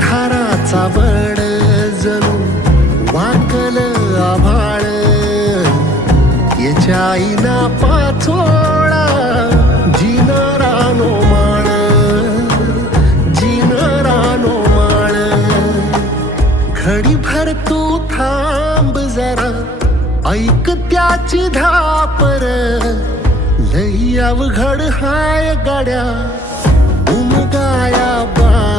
धाराचा वड जणू वाकल आभाळ, याच्या आईना पाचोळा जिनरानो माळ, जिनरानो माळ. घडीभर तू थांब जरा, ऐक त्याची धापर, लई अवघड हाय गाड्या उमगाया बा